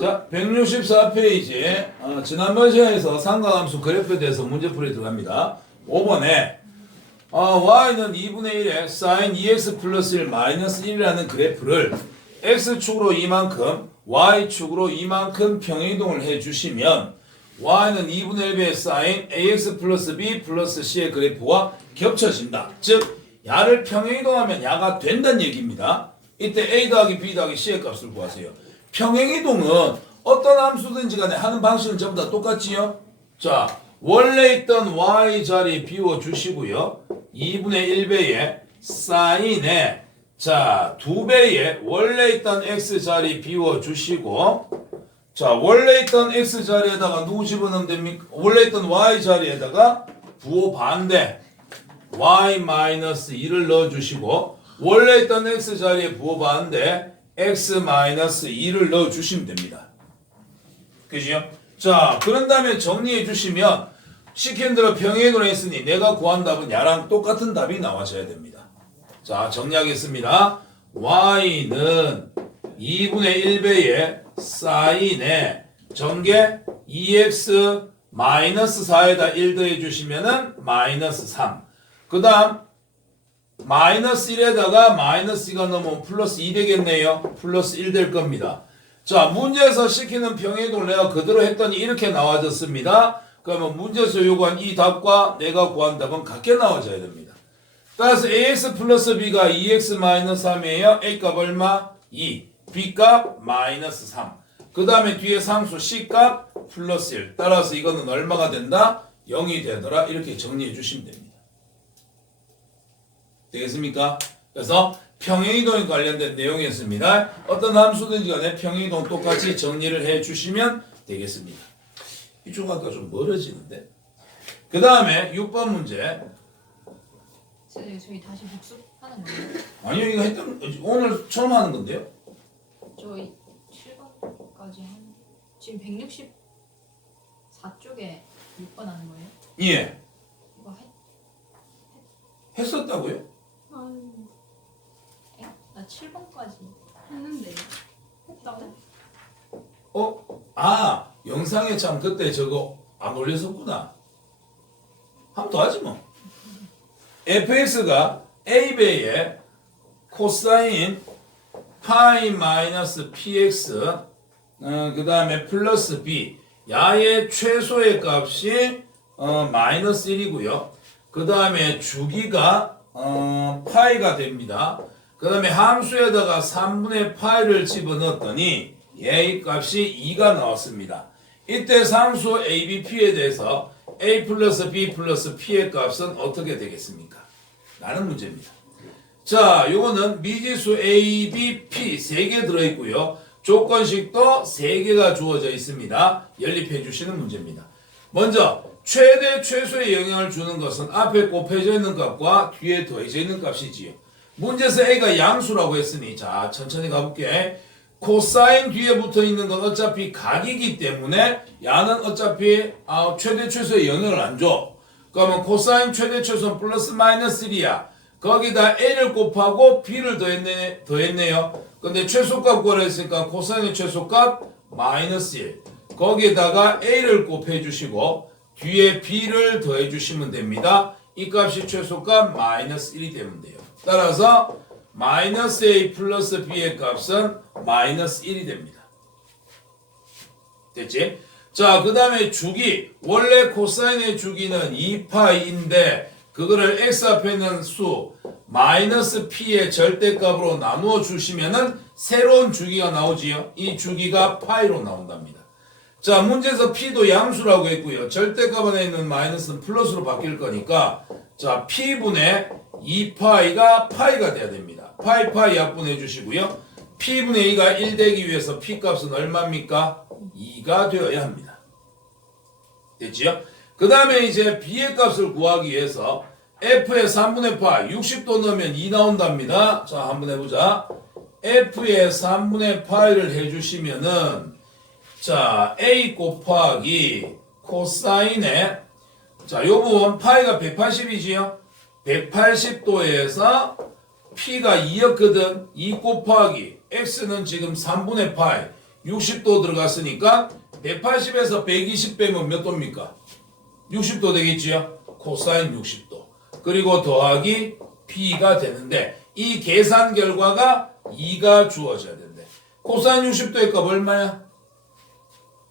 자, 164페이지. 지난번 시간에서 삼각함수 그래프에 대해서 문제풀이 들어갑니다. 5번에 y는 2분의 1에 sin 2x 플러스 1 마이너스 1이라는 그래프를 x축으로 이만큼, y축으로 이만큼 평행이동을 해주시면 y는 2분의 1의 sin ax 플러스 b 플러스 c의 그래프와 겹쳐진다. 즉, 야를 평행이동하면 야가 된다는 얘기입니다. 이때 a 더하기 b 더하기 c의 값을 구하세요. 평행이동은 어떤 함수든지 간에 하는 방식은 전부 다 똑같지요? 자, 원래 있던 y 자리 비워주시고요. 2분의 1배에 사인에 자 2배에 원래 있던 x 자리 비워주시고 자 원래 있던 x 자리에다가 누구 집어넣으면 됩니까? 원래 있던 y 자리에다가 부호 반대 y-2를 넣어주시고 원래 있던 x 자리에 부호 반대 x-2를 넣어주시면 됩니다. 그죠? 자, 그런 다음에 정리해 주시면 시킨 대로 평행이동을 했으니 내가 구한 답은 야랑 똑같은 답이 나와줘야 됩니다. 자, 정리하겠습니다. y는 2분의 1배의 사인에 전개 2x 마이너스 4에다 1 더해 주시면은 마이너스 3. 그 다음 마이너스 1에다가 마이너스 2가 넘으면 플러스 2 되겠네요. 플러스 1 될 겁니다. 자, 문제에서 시키는 평행이동을 내가 그대로 했더니 이렇게 나와졌습니다. 그러면 문제에서 요구한 이 답과 내가 구한 답은 같게 나와줘야 됩니다. 따라서 ax 플러스 b가 2x 마이너스 3이에요. a 값 얼마? 2. b 값 마이너스 3. 그 다음에 뒤에 상수 c 값 플러스 1. 따라서 이거는 얼마가 된다? 0이 되더라. 이렇게 정리해 주시면 됩니다. 되겠습니까? 그래서 평행이동에 관련된 내용이었습니다. 어떤 함수든지 간에 평행이동 똑같이 정리를 해 주시면 되겠습니다. 이쪽 아까 좀 멀어지는데. 그 다음에 6번 문제. 저희 다시 복습하는 거예요? 아니요, 이거 했던 오늘 처음 하는 건데요. 저희 7번까지 한 지금 164쪽에 6번 하는 거예요? 예. 이거 했었다고요? 나 7번까지 했는데 했다고? 영상에 참 그때 저거 안 올렸었구나. 한 번 더 하지 뭐. fx가 a배의 코사인 파이 마이너스 px 그 다음에 플러스 b 야의 최소의 값이 마이너스 1이고요. 그 다음에 주기가 파이가 됩니다. 그 다음에 함수에다가 3분의 파이를 집어넣었더니 a 값이 2가 나왔습니다. 이때 상수 abp에 대해서 a 플러스 b 플러스 p의 값은 어떻게 되겠습니까? 라는 문제입니다. 자, 요거는 미지수 a, b, p 3개 들어있고요. 조건식도 3개가 주어져 있습니다. 연립해 주시는 문제입니다. 먼저 최대 최소의 영향을 주는 것은 앞에 곱해져 있는 값과 뒤에 더해져 있는 값이지요. 문제에서 a가 양수라고 했으니 자 천천히 가볼게. 코사인 뒤에 붙어 있는 건 어차피 각이기 때문에 야는 어차피 최대 최소의 영향을 안 줘. 그러면 코사인 최대 최소는 플러스 마이너스 1이야. 거기다 a를 곱하고 b를 더했네요. 근데 최소값 구하랬으니까 코사인의 최소값 마이너스 1. 거기에다가 a를 곱해 주시고 뒤에 b를 더해 주시면 됩니다. 이 값이 최소값 마이너스 1이 되면 돼요. 따라서 마이너스 a 플러스 b의 값은 마이너스 1이 됩니다. 됐지? 자, 그 다음에 주기. 원래 코사인의 주기는 2파이인데 그거를 x 앞에 있는 수 마이너스 p의 절대값으로 나누어 주시면은 새로운 주기가 나오지요. 이 주기가 파이로 나온답니다. 자, 문제에서 p도 양수라고 했고요. 절대값 안에 있는 마이너스는 플러스로 바뀔 거니까 자, p분의 2파이가 파이가 돼야 됩니다. 파이 약분해 주시고요. p분의 2가 1 되기 위해서 p값은 얼마입니까? 2가 되어야 합니다. 됐지요? 그 다음에 이제 b의 값을 구하기 위해서 f의 3분의 파이 60도 넣으면 2 나온답니다. 자, 한번 해보자. f의 3분의 파이를 해주시면은 자, a 곱하기 코사인의 자, 요 부분 파이가 180이지요? 180도에서 p가 2였거든. 2 곱하기 x는 지금 3분의 파이 60도 들어갔으니까 180에서 120 빼면 몇 도입니까? 60도 되겠지요? 코사인 60도. 그리고 더하기 P가 되는데 이 계산 결과가 2가 주어져야 된대. 코사인 60도의 값 얼마야?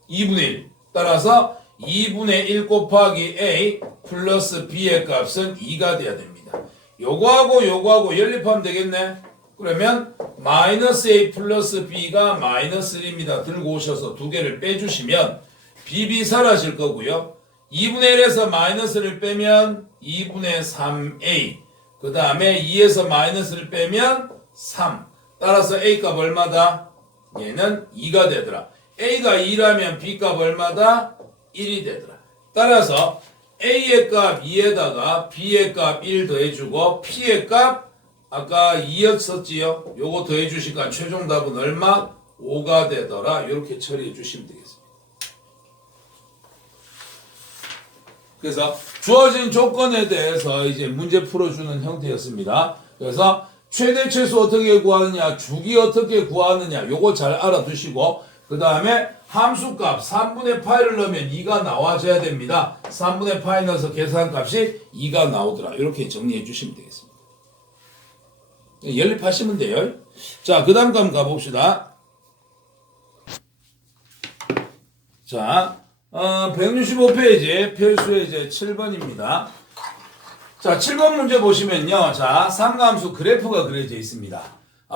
2분의 1. 따라서 2분의 1 곱하기 A 플러스 B의 값은 2가 돼야 됩니다. 요거하고 요거하고 연립하면 되겠네. 그러면 마이너스 A 플러스 B가 마이너스 1입니다. 들고 오셔서 두 개를 빼주시면 BB 사라질 거고요. 2분의 1에서 마이너스를 빼면 2분의 3A. 그 다음에 2에서 마이너스를 빼면 3. 따라서 A 값 얼마다? 얘는 2가 되더라. A가 2라면 B 값 얼마다? 1이 되더라. 따라서 A의 값 2에다가 B의 값 1 더해주고 P의 값 아까 2였었지요? 요거 더해주시니까 최종 답은 얼마? 5가 되더라. 이렇게 처리해 주시면 되겠습니다. 그래서 주어진 조건에 대해서 이제 문제 풀어주는 형태였습니다. 그래서 최대 최소 어떻게 구하느냐, 주기 어떻게 구하느냐, 요거 잘 알아두시고 그 다음에 함수값 3분의 파이를 넣으면 2가 나와줘야 됩니다. 3분의 파이 넣어서 계산값이 2가 나오더라. 이렇게 정리해 주시면 되겠습니다. 연립하시면 돼요. 자, 그 다음 거 한번 가봅시다. 자, 165페이지 필수의 이제 7번입니다. 자, 7번 문제 보시면요. 자, 삼각함수 그래프가 그려져 있습니다.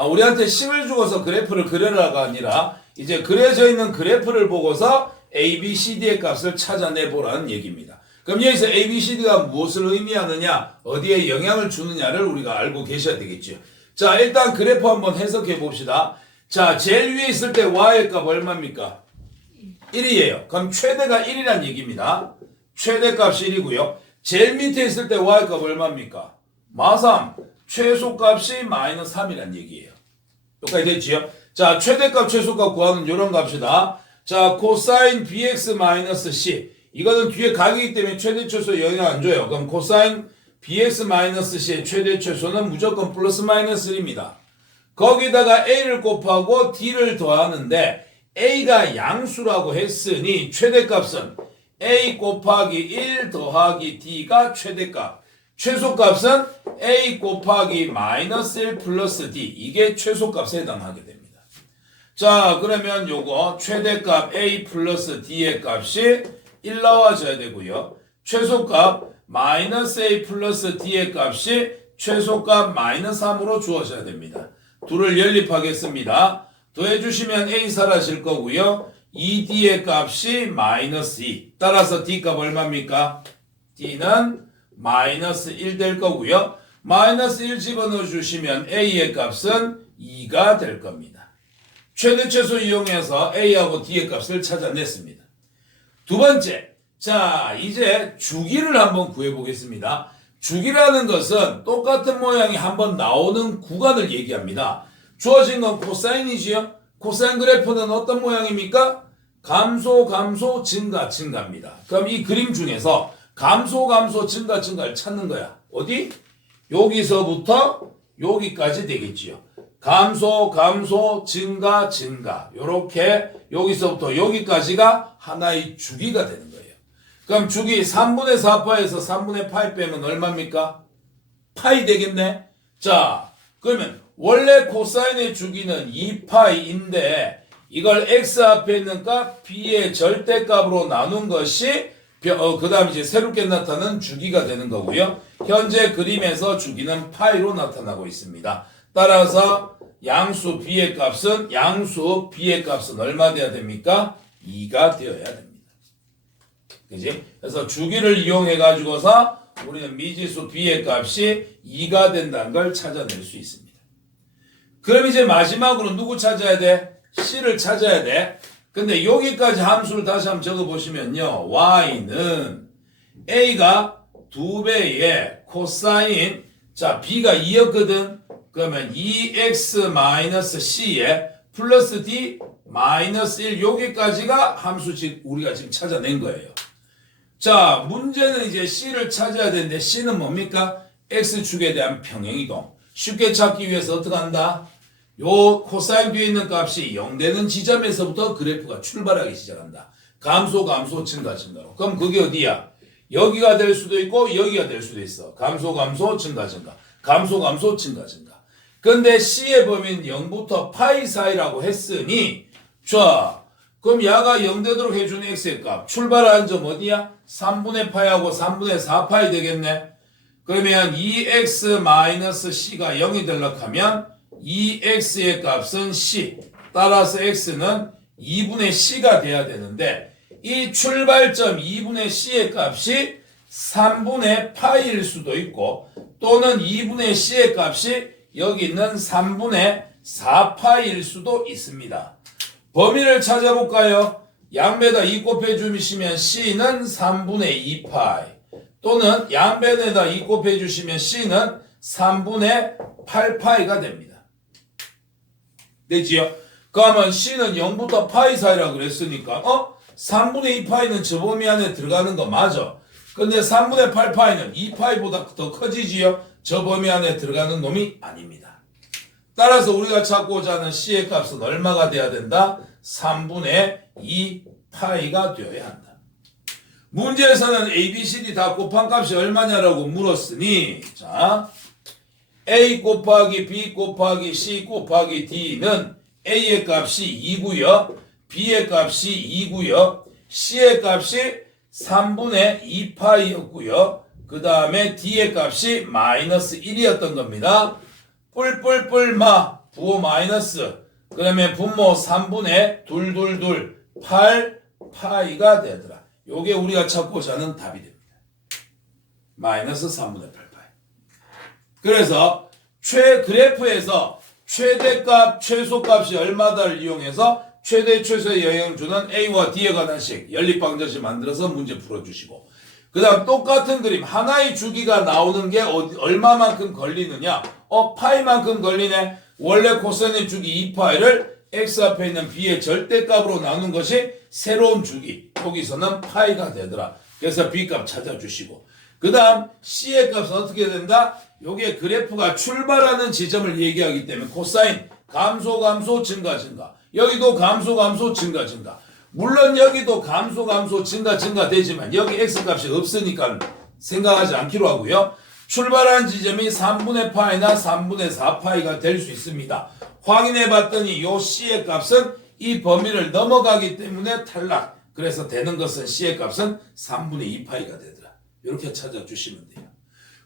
우리한테 식을 주어서 그래프를 그려라가 아니라 이제 그려져 있는 그래프를 보고서 A, B, C, D의 값을 찾아내보라는 얘기입니다. 그럼 여기서 A, B, C, D가 무엇을 의미하느냐, 어디에 영향을 주느냐를 우리가 알고 계셔야 되겠죠. 자, 일단 그래프 한번 해석해 봅시다. 자, 제일 위에 있을 때 Y의 값 얼마입니까? 1이에요. 그럼 최대가 1이란 얘기입니다. 최대값이 1이고요. 제일 밑에 있을 때 Y값 얼마입니까? 마삼. 최소값이 마이너스 3이란 얘기예요. 여기까지 됐지요? 자, 최대값, 최소값 구하는 요런 값이다. 자, 코사인 bx 마이너스 c. 이거는 뒤에 각이기 때문에 최대 최소 영향 안 줘요. 그럼 코사인 bx 마이너스 c의 최대 최소는 무조건 플러스 마이너스 1입니다. 거기다가 a를 곱하고 d를 더하는데 a가 양수라고 했으니 최대값은 a 곱하기 1 더하기 d가 최대값. 최소값은 a 곱하기 마이너스 1 플러스 d. 이게 최소값에 해당하게 됩니다. 자, 그러면 요거 최대값 a 플러스 d의 값이 1 나와줘야 되고요. 최소값 마이너스 a 플러스 d의 값이 최소값 마이너스 3으로 주어져야 됩니다. 둘을 연립하겠습니다. 더해주시면 a 사라질 거고요. 2d의 값이 마이너스 2. 따라서 d값 얼마입니까? d는 마이너스 1 될 거고요. 마이너스 1 집어넣어 주시면 a의 값은 2가 될 겁니다. 최대 최소 이용해서 a하고 d의 값을 찾아냈습니다. 두 번째, 자, 이제 주기를 한번 구해보겠습니다. 주기라는 것은 똑같은 모양이 한번 나오는 구간을 얘기합니다. 주어진 건 코사인이지요. 코사인 그래프는 어떤 모양입니까? 감소, 감소, 증가, 증가입니다. 그럼 이 그림 중에서 감소, 감소, 증가, 증가를 찾는 거야. 어디? 여기서부터 여기까지 되겠지요. 감소, 감소, 증가, 증가. 요렇게 여기서부터 여기까지가 하나의 주기가 되는 거예요. 그럼 주기 3분의 4파에서 3분의 파이 빼면 얼마입니까? 파이 되겠네? 자, 그러면 원래 코사인의 주기는 2파이인데 이걸 x 앞에 있는 값 b의 절대값으로 나눈 것이 그 다음에 이제 새롭게 나타나는 주기가 되는 거고요. 현재 그림에서 주기는 파이로 나타나고 있습니다. 따라서 양수 b의 값은 얼마 돼야 됩니까? 2가 되어야 됩니다. 그지? 그래서 주기를 이용해 가지고서 우리는 미지수 b의 값이 2가 된다는 걸 찾아낼 수 있습니다. 그럼 이제 마지막으로 누구 찾아야 돼? c를 찾아야 돼. 근데 여기까지 함수를 다시 한번 적어보시면요. y는 a가 2배의 코사인, 자, b가 2였거든. 그러면 2x-c에 플러스 d 마이너스 1 여기까지가 함수 우리가 지금 찾아낸 거예요. 자, 문제는 이제 c를 찾아야 되는데 c는 뭡니까? x축에 대한 평행이동. 쉽게 찾기 위해서 어떻게 한다? 요 코사인 뒤에 있는 값이 0 되는 지점에서부터 그래프가 출발하기 시작한다. 감소, 감소, 증가, 증가로. 그럼 그게 어디야? 여기가 될 수도 있고 여기가 될 수도 있어. 감소, 감소, 증가, 증가. 감소, 감소, 증가, 증가. 근데 C의 범위는 0부터 파이 사이라고 했으니 자, 그럼 야가 0 되도록 해주는 x의 값 출발하는 점 어디야? 3분의 파이하고 3분의 4파이 되겠네. 그러면 2x-c가 0이 되려고 하면 2x의 값은 c 따라서 x는 2분의 c가 돼야 되는데 이 출발점 2분의 c의 값이 3분의 파이일 수도 있고 또는 2분의 c의 값이 여기 있는 3분의 4파이일 수도 있습니다. 범위를 찾아볼까요? 양배에다 2 곱해주시면 c는 3분의 2파이 또는 양변에다 2 곱해주시면 c는 3분의 8파이가 됩니다. 되지요? 그러면 c는 0부터 파이 사이라고 그랬으니까 3분의 2파이는 저 범위 안에 들어가는 거 맞아. 근데 3분의 8파이는 2파이보다 더 커지지요? 저 범위 안에 들어가는 놈이 아닙니다. 따라서 우리가 찾고자 하는 c의 값은 얼마가 돼야 된다? 3분의 2파이가 되어야 한다. 문제에서는 A, B, C, D 다 곱한 값이 얼마냐라고 물었으니 자 A 곱하기 B 곱하기 C 곱하기 D는 A의 값이 2고요. B의 값이 2고요. C의 값이 3분의 2파이였고요. 그 다음에 D의 값이 마이너스 1이었던 겁니다. 뿔뿔뿔 마 부호 마이너스 그러면 분모 3분의 8파이가 되더라. 요게 우리가 찾고자 하는 답이 됩니다. 마이너스 3분의 8파이. 그래서 그래프에서 최대값, 최소값이 얼마다를 이용해서 최대, 최소의 영향을 주는 A와 D에 관한 식 연립방정식 만들어서 문제 풀어주시고 그 다음 똑같은 그림 하나의 주기가 나오는 게 얼마만큼 걸리느냐 파이만큼 걸리네. 원래 코사인의 주기 2파이를 x 앞에 있는 b의 절대값으로 나눈 것이 새로운 주기 여기서는 파이가 되더라. 그래서 b값 찾아주시고 그 다음 c의 값은 어떻게 된다? 요게 그래프가 출발하는 지점을 얘기하기 때문에 코사인 감소 감소 증가 증가 여기도 감소 감소 증가 증가 물론 여기도 감소 감소 증가 증가 되지만 여기 x값이 없으니까 생각하지 않기로 하고요. 출발하는 지점이 3분의 파이나 3분의 4파이가 될 수 있습니다. 확인해 봤더니 요 C의 값은 이 범위를 넘어가기 때문에 탈락. 그래서 되는 것은 C의 값은 3분의 2파이가 되더라. 이렇게 찾아주시면 돼요.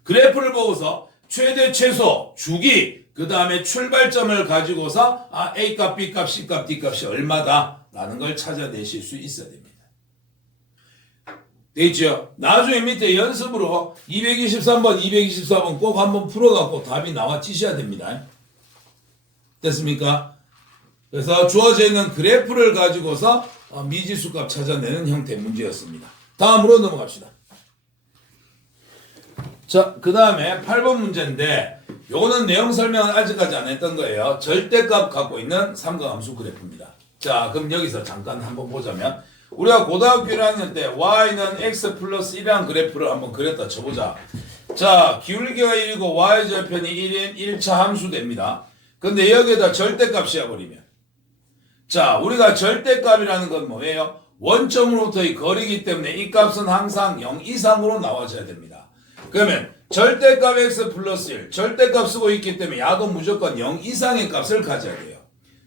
그래프를 보고서 최대 최소 주기 그 다음에 출발점을 가지고서 A값, B값, C값, D값이 얼마다 라는 걸 찾아내실 수 있어야 됩니다. 되죠? 나중에 밑에 연습으로 223번, 224번 꼭 한번 풀어갖고 답이 나와 지셔야 됩니다. 됐습니까? 그래서 주어져 있는 그래프를 가지고서 미지수값 찾아내는 형태의 문제였습니다. 다음으로 넘어갑시다. 자, 그 다음에 8번 문제인데 요거는 내용 설명은 아직까지 안 했던 거예요. 절대값 갖고 있는 삼각함수 그래프입니다. 자, 그럼 여기서 잠깐 한번 보자면 우리가 고등학교 1학년 때 y는 x 플러스 1이라는 그래프를 한번 그렸다 쳐보자. 자, 기울기가 1이고 y절편이 1인 1차 함수 됩니다. 근데 여기에다 절대값 씌워버리면 자, 우리가 절대값이라는 건 뭐예요? 원점으로부터의 거리이기 때문에 이 값은 항상 0 이상으로 나와줘야 됩니다. 그러면 절대값 x 플러스 1 절대값 쓰고 있기 때문에 야도 무조건 0 이상의 값을 가져야 돼요.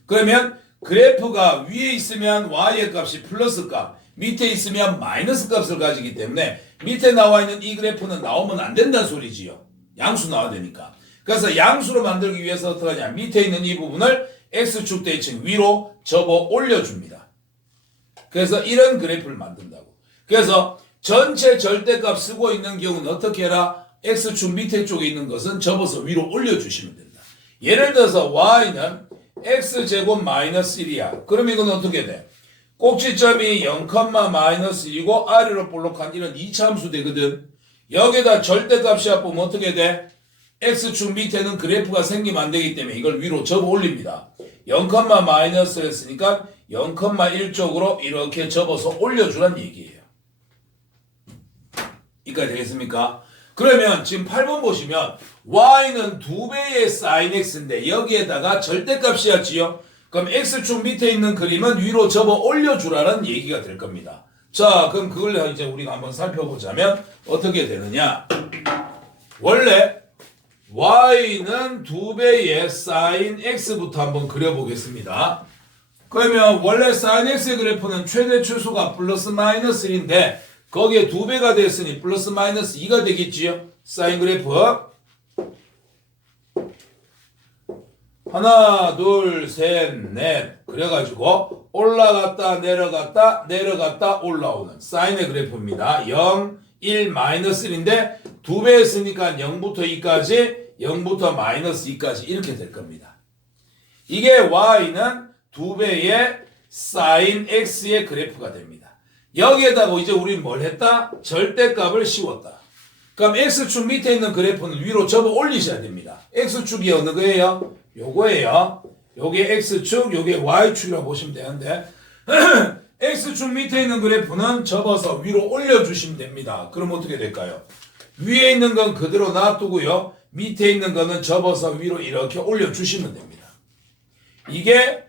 그러면 그래프가 위에 있으면 y의 값이 플러스 값 밑에 있으면 마이너스 값을 가지기 때문에 밑에 나와 있는 이 그래프는 나오면 안 된다는 소리지요. 양수 나와야 되니까. 그래서 양수로 만들기 위해서 어떻게 하냐 밑에 있는 이 부분을 x축 대칭 위로 접어 올려줍니다. 그래서 이런 그래프를 만든다고. 그래서 전체 절대값 쓰고 있는 경우는 어떻게 해라? x축 밑에 쪽에 있는 것은 접어서 위로 올려주시면 된다. 예를 들어서 y는 x제곱 마이너스 1이야. 그럼 이건 어떻게 돼? 꼭지점이 0, 마이너스 1이고 아래로 볼록한 이런 2차 함수 되거든. 여기다 절대값 씌워보면 어떻게 돼? x축 밑에는 그래프가 생기면 안 되기 때문에 이걸 위로 접어 올립니다. 0, 마이너스 했으니까 0,1 쪽으로 이렇게 접어서 올려주란 얘기예요. 이까지 되겠습니까? 그러면 지금 8번 보시면 y는 2배의 sin x인데 여기에다가 절대값이었지요. 그럼 x축 밑에 있는 그림은 위로 접어 올려주라는 얘기가 될 겁니다. 자, 그럼 그걸 이제 우리가 한번 살펴보자면 어떻게 되느냐. 원래 y는 2배의 sin x부터 한번 그려보겠습니다. 그러면 원래 sin x의 그래프는 최대 최소가 플러스 마이너스 1인데 거기에 2배가 됐으니 플러스 마이너스 2가 되겠지요. sin 그래프 하나 둘 셋 넷 그래가지고 올라갔다 내려갔다 올라오는 사인의 그래프입니다. 0, 1, 마이너스 1인데 2배 했으니까 0부터 2까지 0부터 마이너스 2까지 이렇게 될 겁니다. 이게 y는 2배의 sin x의 그래프가 됩니다. 여기에다가 이제 우리는 뭘 했다? 절대값을 씌웠다. 그럼 x축 밑에 있는 그래프는 위로 접어 올리셔야 됩니다. x축이 어느 거예요? 요거예요. 요게 x축, 요게 y축이라고 보시면 되는데 x축 밑에 있는 그래프는 접어서 위로 올려주시면 됩니다. 그럼 어떻게 될까요? 위에 있는 건 그대로 놔두고요. 밑에 있는 거는 접어서 위로 이렇게 올려주시면 됩니다. 이게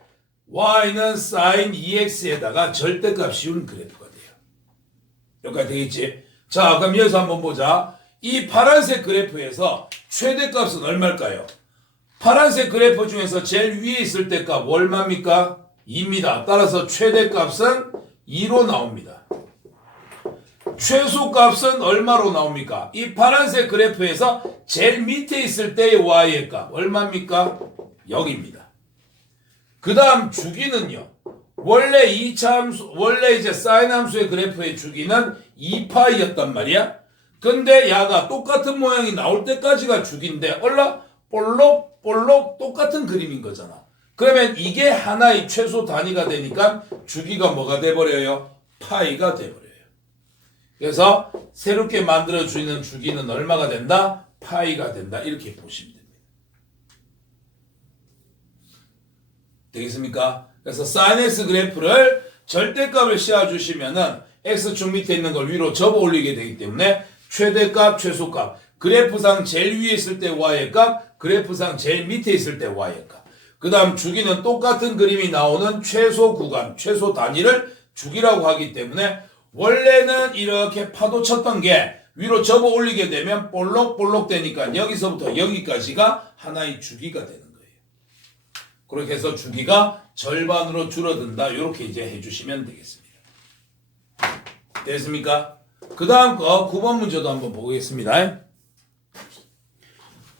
y는 sin 2x에다가 절대값 씌운 그래프가 돼요. 여기까지 되겠지? 자, 그럼 여기서 한번 보자. 이 파란색 그래프에서 최대값은 얼마일까요? 파란색 그래프 중에서 제일 위에 있을 때 값 얼마입니까? 2입니다. 따라서 최대값은 2로 나옵니다. 최소값은 얼마로 나옵니까? 이 파란색 그래프에서 제일 밑에 있을 때의 y의 값 얼마입니까? 0입니다. 그 다음 주기는요. 원래 원래 이제 사인 함수의 그래프의 주기는 2파이였단 말이야. 근데 야가 똑같은 모양이 나올 때까지가 주기인데 볼록 똑같은 그림인 거잖아. 그러면 이게 하나의 최소 단위가 되니까 주기가 뭐가 돼버려요? 파이가 돼버려요. 그래서 새롭게 만들어주는 주기는 얼마가 된다? 파이가 된다. 이렇게 보시면 됩니다. 되겠습니까? 그래서 sin x 그래프를 절대값을 씌워주시면은 x축 밑에 있는 걸 위로 접어 올리게 되기 때문에 최대값, 최소값, 그래프상 제일 위에 있을 때 y의 값, 그래프상 제일 밑에 있을 때 y의 값. 그 다음 주기는 똑같은 그림이 나오는 최소 구간, 최소 단위를 주기라고 하기 때문에 원래는 이렇게 파도 쳤던 게 위로 접어 올리게 되면 볼록 되니까 여기서부터 여기까지가 하나의 주기가 되는 거예요. 그렇게 해서 주기가 절반으로 줄어든다. 이렇게 이제 해주시면 되겠습니다. 됐습니까? 그 다음 거 9번 문제도 한번 보겠습니다.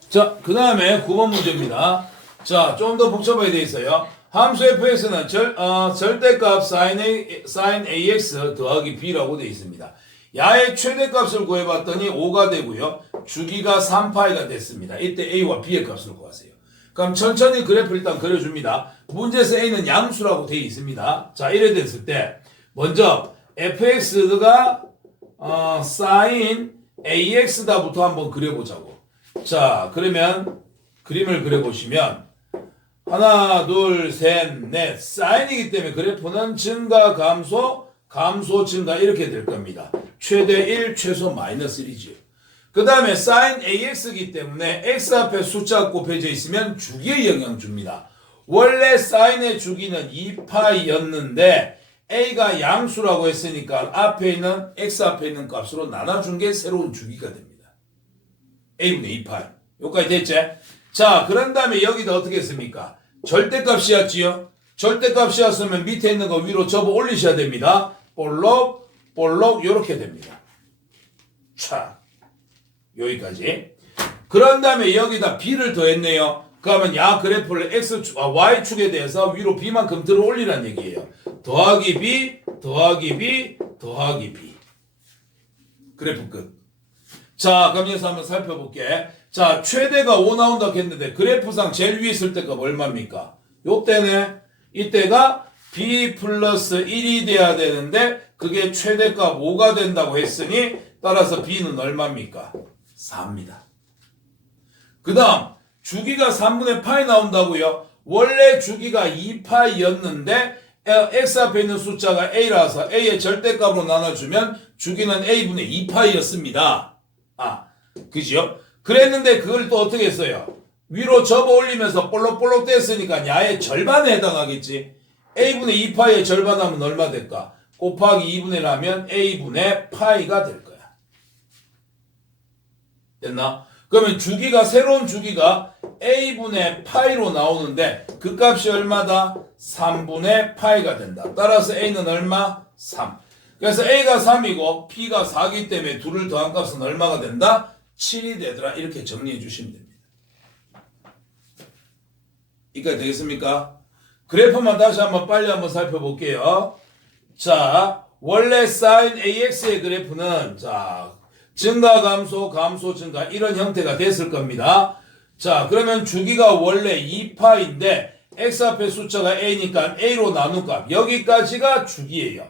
자, 그 다음에 9번 문제입니다. 자, 좀 더 복잡하게 되어 있어요. 함수 fx는 절대값 sin ax 더하기 b라고 되어 있습니다. 야의 최대값을 구해봤더니 5가 되고요. 주기가 3파이가 됐습니다. 이때 a와 b의 값을 구하세요. 그럼 천천히 그래프 일단 그려줍니다. 문제에서 a는 양수라고 되어 있습니다. 자, 이래 됐을 때 먼저 fx가 sin ax다부터 한번 그려보자고. 자, 그러면 그림을 그려보시면 하나, 둘, 셋, 넷 사인이기 때문에 그래프는 증가, 감소, 증가 이렇게 될 겁니다. 최대 1, 최소 마이너스 1이죠. 그 다음에 sin ax이기 때문에 x 앞에 숫자가 곱해져 있으면 주기에 영향 줍니다. 원래 sin의 주기는 2파이였는데 a가 양수라고 했으니까 앞에 있는 x 앞에 있는 값으로 나눠준 게 새로운 주기가 됩니다. a분의 2파이. 여기까지 됐지? 자, 그런 다음에 여기다 어떻게 했습니까? 절대값이었지요? 절대값이었으면 밑에 있는 거 위로 접어 올리셔야 됩니다. 볼록 요렇게 됩니다. 자, 여기까지. 그런 다음에 여기다 b를 더했네요. 그러면 야 그래프를 y축에 대해서 위로 b만큼 들어 올리라는 얘기예요. 더하기 b, 더하기 b, 더하기 b. 그래프 끝. 자, 그럼 여기서 한번 살펴볼게. 자, 최대가 5 나온다고 했는데 그래프상 제일 위에 있을 때가 얼마입니까? 요때네. 이때가 b 플러스 1이 돼야 되는데 그게 최대값 5가 된다고 했으니 따라서 b는 얼마입니까? 4입니다. 그 다음 주기가 3분의 파이 나온다고요? 원래 주기가 2파이였는데 x 앞에 있는 숫자가 a라서 a의 절대값으로 나눠주면 주기는 a분의 2파이였습니다. 그죠? 그랬는데 그걸 또 어떻게 했어요? 위로 접어 올리면서 볼록볼록 됐으니까 야의 절반에 해당하겠지. a분의 2파이의 절반하면 얼마 될까? 곱하기 2분의 1하면 a분의 파이가 될 거야. 됐나? 그러면 주기가 새로운 주기가 a분의 파이로 나오는데 그 값이 얼마다? 3분의 파이가 된다. 따라서 a는 얼마? 3. 그래서 a가 3이고 p가 4이기 때문에 둘을 더한 값은 얼마가 된다? 7이 되더라. 이렇게 정리해 주시면 됩니다. 이까지 되겠습니까? 그래프만 다시 한번 빨리 한번 살펴볼게요. 자, 원래 sin AX의 그래프는 자 증가 감소 감소 증가 이런 형태가 됐을 겁니다. 자, 그러면 주기가 원래 2파인데 x 앞에 숫자가 a니까 a로 나눈 값 여기까지가 주기예요.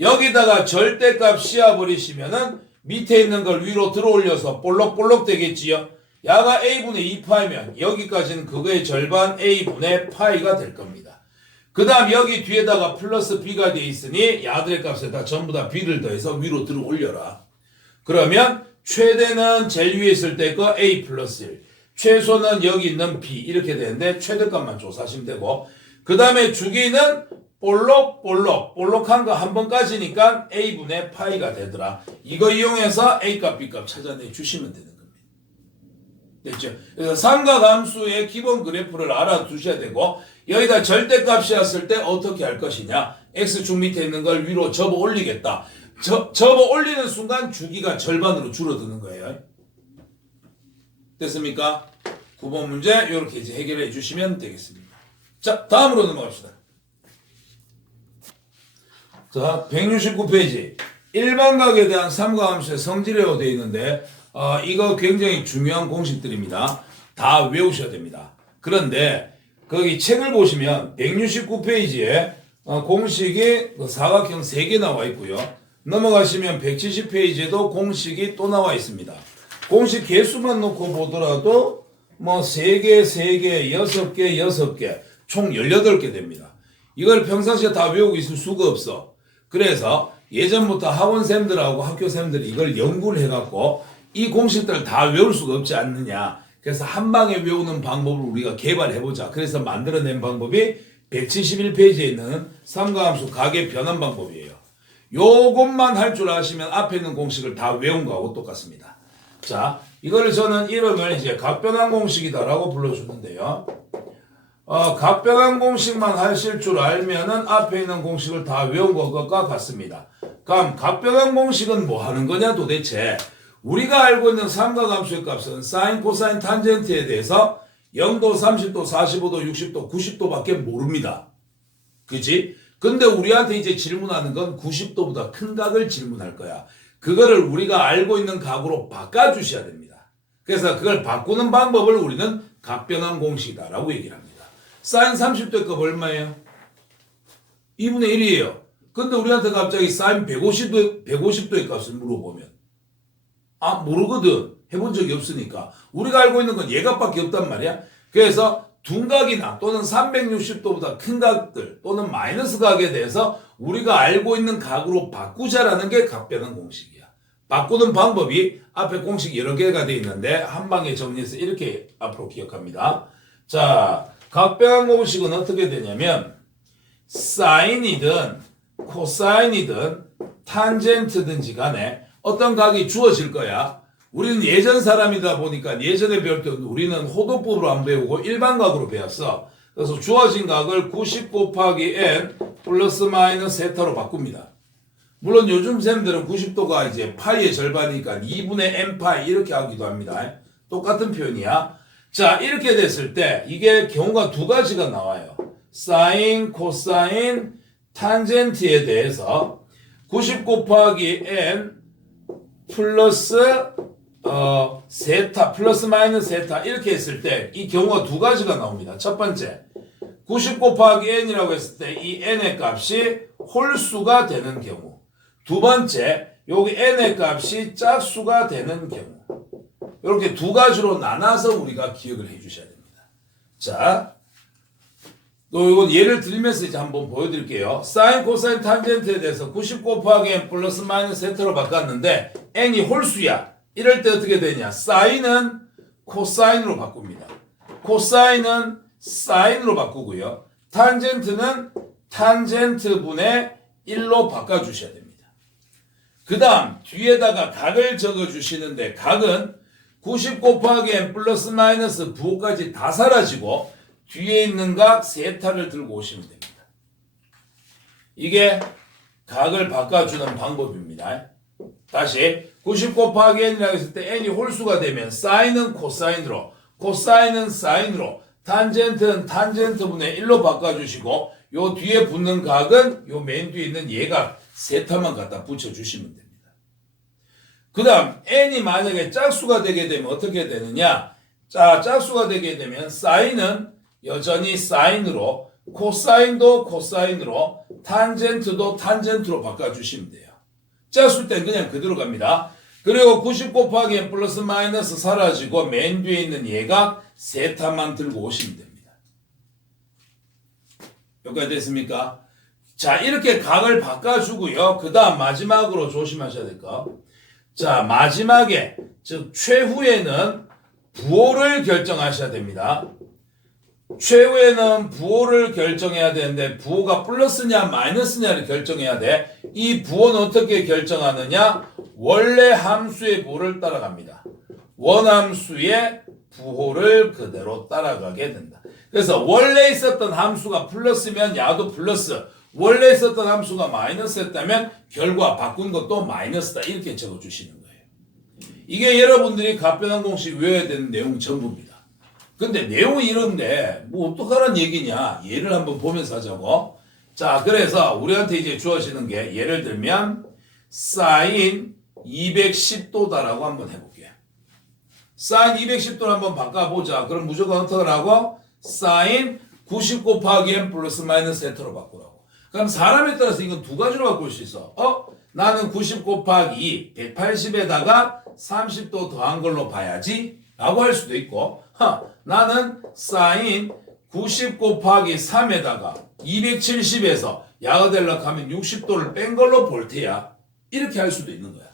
여기다가 절대값 씌워버리시면은 밑에 있는 걸 위로 들어올려서 볼록볼록 되겠지요. 야가 a분의 2파이면 여기까지는 그거의 절반 a분의 파이가 될 겁니다. 그 다음 여기 뒤에다가 플러스 b가 돼 있으니 야들의 값에다 전부 다 b를 더해서 위로 들어 올려라. 그러면 최대는 제일 위에 있을 때 거 a 플러스 1, 최소는 여기 있는 b 이렇게 되는데 최대값만 조사하시면 되고 그 다음에 주기는 볼록한 거 한 번까지니까 a분의 파이가 되더라. 이거 이용해서 a값 b값 찾아내 주시면 되는 겁니다. 됐죠? 그래서 삼각함수의 기본 그래프를 알아두셔야 되고 여기다 절대값이었을 때 어떻게 할 것이냐. x축 밑에 있는 걸 위로 접어 올리겠다. 접어 올리는 순간 주기가 절반으로 줄어드는 거예요. 됐습니까? 9번 문제 이렇게 이제 해결해 주시면 되겠습니다. 자, 다음으로 넘어갑시다. 자, 169페이지. 일반각에 대한 삼각함수의 성질이라고 되어 있는데 이거 굉장히 중요한 공식들입니다. 다 외우셔야 됩니다. 그런데 거기 책을 보시면 169페이지에 공식이 사각형 3개 나와 있고요. 넘어가시면 170페이지에도 공식이 또 나와 있습니다. 공식 개수만 놓고 보더라도 뭐 3개, 3개, 6개, 6개, 총 18개 됩니다. 이걸 평상시에 다 외우고 있을 수가 없어. 그래서 예전부터 학원생들하고 학교생들이 이걸 연구를 해갖고 이 공식들을 다 외울 수가 없지 않느냐. 그래서 한 방에 외우는 방법을 우리가 개발해보자. 그래서 만들어낸 방법이 171페이지에 있는 삼각함수 각의 변환 방법이에요. 요것만 할 줄 아시면 앞에 있는 공식을 다 외운 거하고 똑같습니다. 자, 이거를 저는 이름을 이제 각변환 공식이다라고 불러주는데요. 각변환 공식만 하실 줄 알면은 앞에 있는 공식을 다 외운 것과 같습니다. 그럼 각변환 공식은 뭐 하는 거냐 도대체? 우리가 알고 있는 삼각함수의 값은 사인, 코사인, 탄젠트에 대해서 0도, 30도, 45도, 60도, 90도밖에 모릅니다. 그치? 근데 우리한테 이제 질문하는 건 90도보다 큰 각을 질문할 거야. 그거를 우리가 알고 있는 각으로 바꿔주셔야 됩니다. 그래서 그걸 바꾸는 방법을 우리는 각변환 공식이다라고 얘기를 합니다. 사인 30도의 값 얼마예요? 2분의 1이에요. 근데 우리한테 갑자기 사인 150도의 값을 물어보면 모르거든. 해본 적이 없으니까. 우리가 알고 있는 건 얘값밖에 없단 말이야. 그래서 둔각이나 또는 360도보다 큰 각들 또는 마이너스 각에 대해서 우리가 알고 있는 각으로 바꾸자라는 게 각변환 공식이야. 바꾸는 방법이 앞에 공식 여러 개가 되어 있는데 한 방에 정리해서 이렇게 앞으로 기억합니다. 자, 각변환 공식은 어떻게 되냐면 사인이든 코사인이든 탄젠트든지 간에 어떤 각이 주어질 거야. 우리는 예전 사람이다 보니까 예전에 배울 때 우리는 호도법으로 안 배우고 일반각으로 배웠어. 그래서 주어진 각을 90 곱하기 n 플러스 마이너스 세타로 바꿉니다. 물론 요즘 쌤들은 90도가 이제 파이의 절반이니까 2분의 n파이 이렇게 하기도 합니다. 똑같은 표현이야. 자, 이렇게 됐을 때 이게 경우가 두 가지가 나와요. 사인, 코사인, 탄젠트에 대해서 90 곱하기 n 플러스 세타 플러스 마이너스 세타 이렇게 했을 때 이 경우가 두 가지가 나옵니다. 첫 번째 90 곱하기 n이라고 했을 때 이 n의 값이 홀수가 되는 경우. 두 번째 여기 n의 값이 짝수가 되는 경우. 이렇게 두 가지로 나눠서 우리가 기억을 해 주셔야 됩니다. 자, 또 이건 예를 들면서 이제 한번 보여드릴게요. 사인, 코사인, 탄젠트에 대해서 90 곱하기 n 플러스 마이너스 세타로 바꿨는데 n이 홀수야. 이럴 때 어떻게 되냐? 사인은 코사인으로 바꿉니다. 코사인은 사인으로 바꾸고요. 탄젠트는 탄젠트 분의 1로 바꿔주셔야 됩니다. 그 다음 뒤에다가 각을 적어주시는데 각은 90 곱하기 n 플러스 마이너스 부호까지 다 사라지고 뒤에 있는 각 세타를 들고 오시면 됩니다. 이게 각을 바꿔주는 방법입니다. 다시 90 곱하기 n이라고 했을 때 n이 홀수가 되면 사인은 코사인으로, 코사인은 사인으로, 탄젠트는 탄젠트 분의 1로 바꿔주시고 요 뒤에 붙는 각은 요 맨 뒤에 있는 얘각 세타만 갖다 붙여주시면 됩니다. 그 다음 n이 만약에 짝수가 되게 되면 어떻게 되느냐? 자, 짝수가 되게 되면 사인은 여전히 사인으로, 코사인도 코사인으로, 탄젠트도 탄젠트로 바꿔주시면 돼요. 짝수일 땐 그냥 그대로 갑니다. 그리고 90 곱하기 n 플러스 마이너스 사라지고 맨 뒤에 있는 얘가 세타만 들고 오시면 됩니다. 여기까지 됐습니까? 자, 이렇게 각을 바꿔주고요. 그 다음 마지막으로 조심하셔야 될 거. 자, 마지막에, 즉 최후에는 부호를 결정하셔야 됩니다. 최후에는 부호를 결정해야 되는데 부호가 플러스냐 마이너스냐를 결정해야 돼. 이 부호는 어떻게 결정하느냐? 원래 함수의 부호를 따라갑니다. 원함수의 부호를 그대로 따라가게 된다. 그래서 원래 있었던 함수가 플러스면 야도 플러스, 원래 있었던 함수가 마이너스였다면 결과 바꾼 것도 마이너스다. 이렇게 적어주시는 거예요. 이게 여러분들이 값변환 공식 외워야 되는 내용 전부입니다. 근데 내용이 이런데 뭐 어떡하란 얘기냐? 예를 한번 보면서 하자고. 자, 그래서 우리한테 이제 주어지는 게 예를 들면 사인 210도다라고 한번 해볼게요. 사인 210도를 한번 바꿔보자. 그럼 무조건 어떻게 하라고? 사인 90 곱하기 n 플러스 마이너스 세타로 바꾸라고. 그럼 사람에 따라서 이건 두 가지로 바꿀 수 있어. 나는 90 곱하기 2 180에다가 30도 더한 걸로 봐야지 라고 할 수도 있고, 나는 사인 90 곱하기 3에다가 270에서 야가 되려고 하면 60도를 뺀 걸로 볼 테야. 이렇게 할 수도 있는 거야.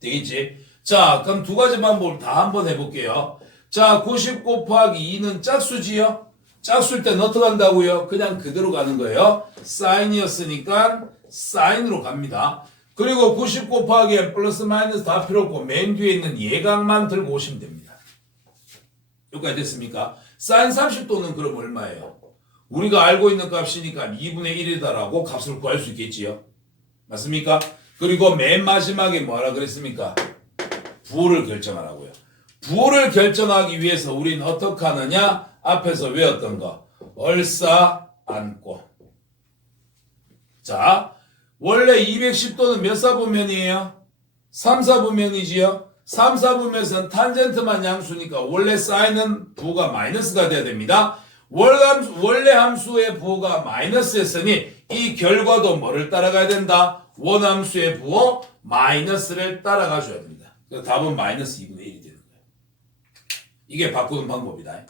되겠지? 자, 그럼 두 가지 방법을 다 한번 해볼게요. 자, 90 곱하기 2는 짝수지요? 짝수일 땐 어떻게 한다고요? 그냥 그대로 가는 거예요. 사인이었으니까 사인으로 갑니다. 그리고 90 곱하기 n 플러스 마이너스 다 필요 없고 맨 뒤에 있는 예각만 들고 오시면 됩니다. 여기까지 됐습니까? 사인 30도는 그럼 얼마예요? 우리가 알고 있는 값이니까 2분의 1이다라고 값을 구할 수 있겠지요? 맞습니까? 그리고 맨 마지막에 뭐라 그랬습니까? 부호를 결정하라고요. 부호를 결정하기 위해서 우리는 어떻게 하느냐? 앞에서 외웠던 거. 얼싸 안고. 자, 원래 210도는 몇 사분면이에요? 3사분면이지요? 3사분면에서는 탄젠트만 양수니까 원래 사인은 부호가 마이너스가 돼야 됩니다. 원래 함수의 부호가 마이너스였으니 이 결과도 뭐를 따라가야 된다? 원함수의 부호 마이너스를 따라가 줘야 됩니다. 그래서 답은 마이너스 2분의 1이 되는 거예요. 이게 바꾸는 방법이다.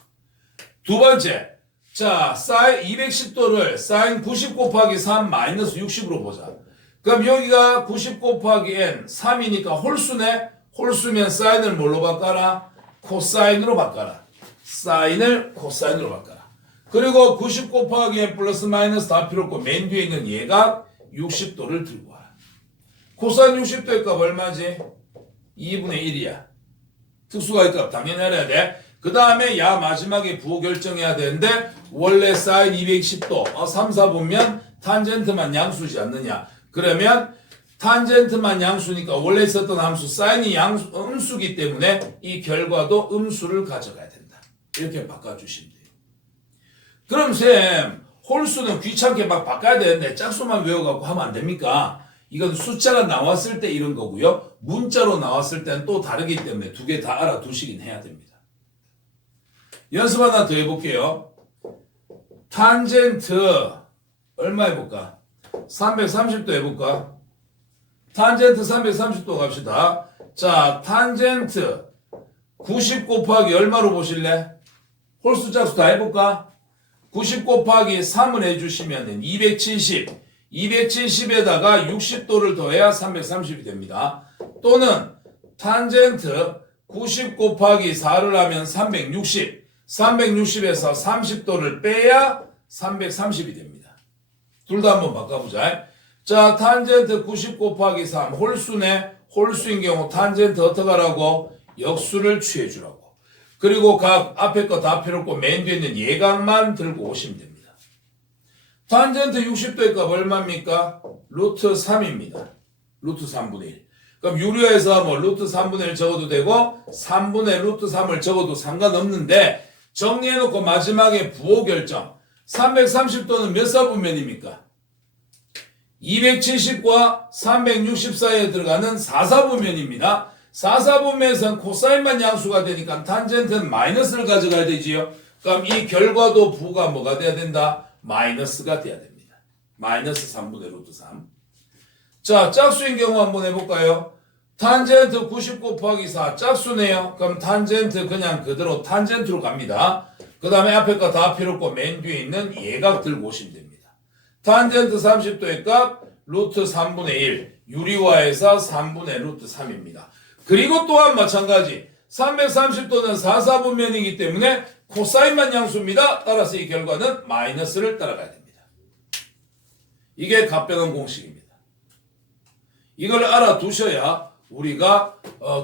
두 번째, 자, 사인 210도를 사인 90 곱하기 3 마이너스 60으로 보자. 그럼 여기가 90 곱하기 n 3이니까 홀수네. 홀수면 사인을 뭘로 바꿔라? 코사인으로 바꿔라. 사인을 코사인으로 바꿔라. 그리고 90 곱하기 n 플러스 마이너스 다 필요 없고 맨 뒤에 있는 얘가 60도를 들고 와라. 코사인 60도의 값 얼마지? 2분의 1이야. 특수가의 값 당연히 알아야 돼. 그 다음에 야 마지막에 부호 결정해야 되는데 원래 사인 210도 3, 4보면 탄젠트만 양수지 않느냐. 그러면 탄젠트만 양수니까 원래 있었던 함수 사인이 음수기 때문에 이 결과도 음수를 가져가야 된다. 이렇게 바꿔주시면 돼요. 그럼 쌤 홀수는 귀찮게 막 바꿔야 되는데 짝수만 외워갖고 하면 안 됩니까? 이건 숫자가 나왔을 때 이런 거고요. 문자로 나왔을 때는 또 다르기 때문에 두 개 다 알아두시긴 해야 됩니다. 연습 하나 더 해볼게요. 탄젠트 얼마 해볼까? 330도 해볼까? 탄젠트 330도 갑시다. 자, 탄젠트 90 곱하기 얼마로 보실래? 홀수 짝수 다 해볼까? 90 곱하기 3을 해주시면 270, 270에다가 60도를 더해야 330이 됩니다. 또는 탄젠트 90 곱하기 4를 하면 360. 360에서 30도를 빼야 330이 됩니다. 둘 다 한번 바꿔보자. 자, 탄젠트 90 곱하기 3 홀수네. 홀수인 경우 탄젠트 어떻게 하라고? 역수를 취해주라고. 그리고 각 앞에 거 다 필요 없고 맨 뒤에 있는 예각만 들고 오시면 됩니다. 탄젠트 60도의 값 얼마입니까? 루트 3입니다. 루트 3분의 1. 그럼 유리화에서 뭐 루트 3분의 1 적어도 되고 3분의 루트 3을 적어도 상관없는데 정리해놓고 마지막에 부호 결정. 330도는 몇 사분면입니까? 270과 360 사이에 들어가는 4사분면입니다. 4사분면에서는 코사인만 양수가 되니까 탄젠트는 마이너스를 가져가야 되지요. 그럼 이 결과도 부가 뭐가 돼야 된다? 마이너스가 돼야 됩니다. 마이너스 3분의 루트 3. 자, 짝수인 경우 한번 해볼까요? 탄젠트 90 곱하기 4 짝수네요. 그럼 탄젠트 그냥 그대로 탄젠트로 갑니다. 그 다음에 앞에 거 다 필요 없고 맨 뒤에 있는 예각 들고 오시면 됩니다. 탄젠트 30도의 값 루트 3분의 1 유리화에서 3분의 루트 3입니다. 그리고 또한 마찬가지 330도는 4사분면이기 때문에 코사인만 양수입니다. 따라서 이 결과는 마이너스를 따라가야 됩니다. 이게 값변환 공식입니다. 이걸 알아두셔야 우리가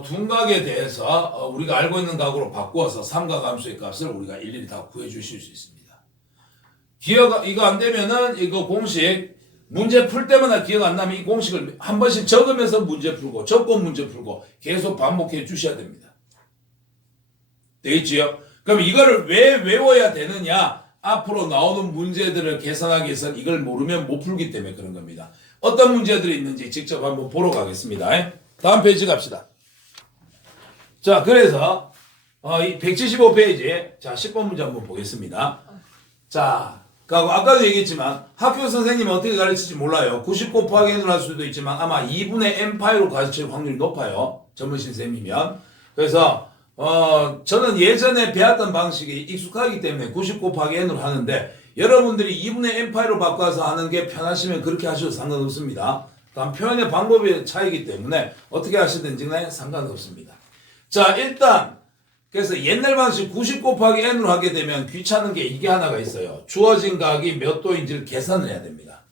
둔각에 대해서 우리가 알고 있는 각으로 바꾸어서 삼각함수의 값을 우리가 일일이 다 구해 주실 수 있습니다. 기억 이거 안 되면은 이거 공식 문제 풀 때마다 기억 안 나면 이 공식을 한 번씩 적으면서 문제 풀고 적고 문제 풀고 계속 반복해 주셔야 됩니다. 되겠지요? 그럼 이거를 왜 외워야 되느냐? 앞으로 나오는 문제들을 계산하기 위해서는 이걸 모르면 못 풀기 때문에 그런 겁니다. 어떤 문제들이 있는지 직접 한번 보러 가겠습니다. 다음 페이지 갑시다. 자, 그래서 이 175페이지 자 10번 문제 한번 보겠습니다. 자, 아까도 얘기했지만 학교 선생님이 어떻게 가르칠지 몰라요. 90 곱하기 n을 할 수도 있지만 아마 2분의 n파이로 가르칠 확률이 높아요. 전문신 쌤이면. 그래서 저는 예전에 배웠던 방식이 익숙하기 때문에 90 곱하기 n으로 하는데 여러분들이 2분의 n파이로 바꿔서 하는 게 편하시면 그렇게 하셔도 상관없습니다. 단 표현의 방법의 차이기 때문에 어떻게 하시든지는 상관없습니다. 자, 일단 그래서 옛날 방식 90 곱하기 n으로 하게 되면 귀찮은 게 이게 하나가 있어요. 주어진 각이 몇 도인지를 계산을 해야 됩니다.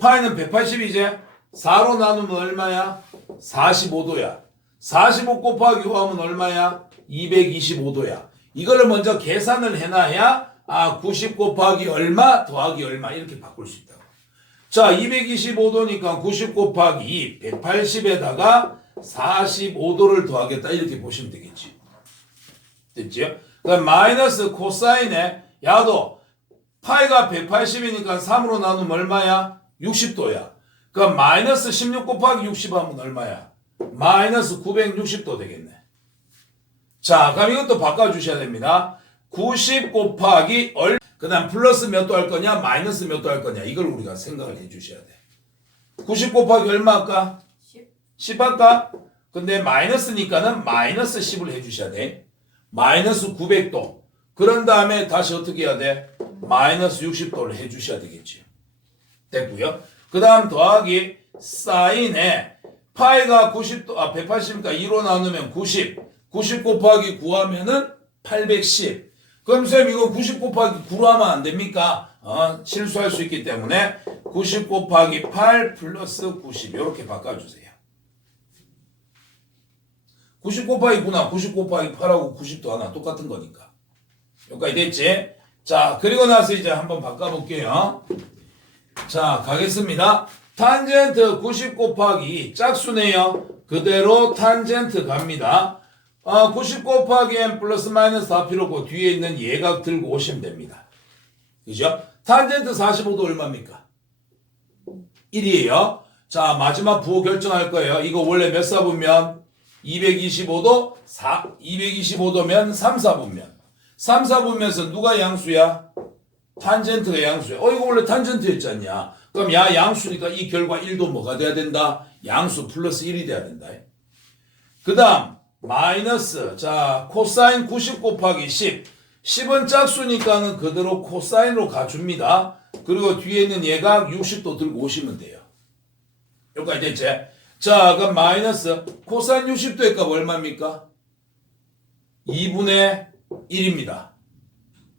파이는 180이제 4로 나누면 얼마야? 45도야. 45 곱하기 5 하면 얼마야? 225도야. 이거를 먼저 계산을 해놔야 90 곱하기 얼마 더하기 얼마 이렇게 바꿀 수 있다고. 자, 225도니까 90 곱하기 2, 180에다가 45도를 더하겠다 이렇게 보시면 되겠지. 됐지요? 그럼 마이너스 코사인에 야도 파이가 180이니까 3으로 나누면 얼마야? 60도야. 그럼 마이너스 16 곱하기 60 하면 얼마야? 마이너스 960도 되겠네. 자, 그럼 이것도 바꿔주셔야 됩니다. 90 곱하기 그 다음 플러스 몇 도 할 거냐 마이너스 몇 도 할 거냐 이걸 우리가 생각을 해 주셔야 돼. 90 곱하기 얼마 할까? 10 할까? 근데 마이너스니까는 마이너스 10을 해 주셔야 돼. 마이너스 900도. 그런 다음에 다시 어떻게 해야 돼? 마이너스 60도를 해 주셔야 되겠지. 됐고요. 그 다음 더하기 사인에 파이가 90도 180이니까 2로 나누면 90. 90 곱하기 9 하면은 810. 그럼 쌤 이거 90 곱하기 9로 하면 안 됩니까? 실수할 수 있기 때문에 90 곱하기 8 플러스 90 이렇게 바꿔주세요. 90 곱하기 9나 90 곱하기 8하고 90도 하나 똑같은 거니까. 여기까지 됐지? 자, 그리고 나서 이제 한번 바꿔볼게요. 자, 가겠습니다. 탄젠트 90 곱하기 짝수네요. 그대로 탄젠트 갑니다. 90 곱하기 n 플러스 마이너스 다 필요 없고 뒤에 있는 예각 들고 오시면 됩니다. 그죠? 탄젠트 45도 얼마입니까? 1이에요. 자, 마지막 부호 결정할 거예요. 이거 원래 몇 사분면? 225도? 225도면 3사분면. 3사분면에서 누가 양수야? 탄젠트가 양수야. 이거 원래 탄젠트였잖냐? 그럼 양수니까 이 결과 1도 뭐가 돼야 된다? 양수 플러스 1이 돼야 된다. 그 다음 마이너스 자 코사인 90 곱하기 10 10은 짝수니까는 그대로 코사인으로 가줍니다. 그리고 뒤에 있는 얘가 60도 들고 오시면 돼요. 여기까지 됐지? 자, 그럼 마이너스 코사인 60도의 값 얼마입니까? 2분의 1입니다.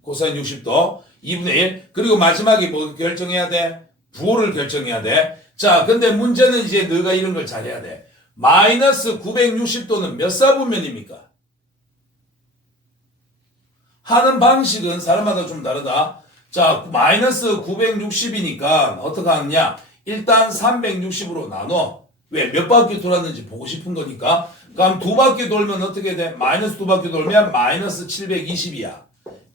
코사인 60도 2분의 1. 그리고 마지막에 뭐 결정해야 돼? 부호를 결정해야 돼. 자, 근데 문제는 이제 너가 이런 걸 잘해야 돼. 마이너스 960도는 몇 사분면입니까? 하는 방식은 사람마다 좀 다르다. 자, 마이너스 960이니까 어떻게 하느냐? 일단 360으로 나눠. 왜? 몇 바퀴 돌았는지 보고 싶은 거니까. 그럼 두 바퀴 돌면 어떻게 돼? 마이너스 두 바퀴 돌면 마이너스 720이야.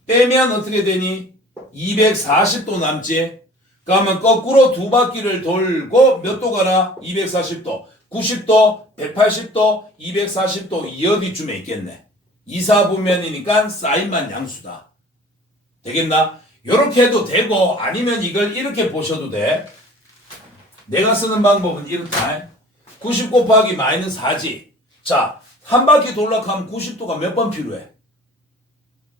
빼면 어떻게 되니? 240도 남지? 그러면 거꾸로 두 바퀴를 돌고 몇 도 가라? 240도. 90도, 180도, 240도 이 어디쯤에 있겠네. 2, 4분면이니까 사인만 양수다. 되겠나? 요렇게 해도 되고 아니면 이걸 이렇게 보셔도 돼. 내가 쓰는 방법은 이렇다. 90 곱하기 마이너스 4지. 자, 한 바퀴 돌락하면 90도가 몇 번 필요해?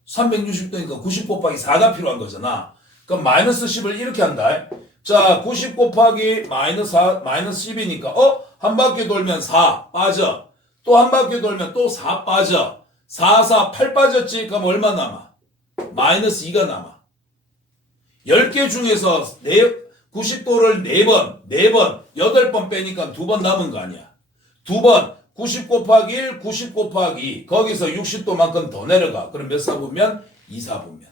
360도니까 90 곱하기 4가 필요한 거잖아. 그럼 마이너스 10을 이렇게 한다. 자, 90 곱하기 마이너스 10이니까 한 바퀴 돌면 4 빠져. 또 한 바퀴 돌면 또 4 빠져. 4, 4, 8 빠졌지? 그럼 얼마 남아? 마이너스 2가 남아. 10개 중에서 90도를 4번, 8번 빼니까 2번 남은 거 아니야. 2번, 90 곱하기 1, 90 곱하기 2. 거기서 60도만큼 더 내려가. 그럼 몇 사분면? 2 사분면.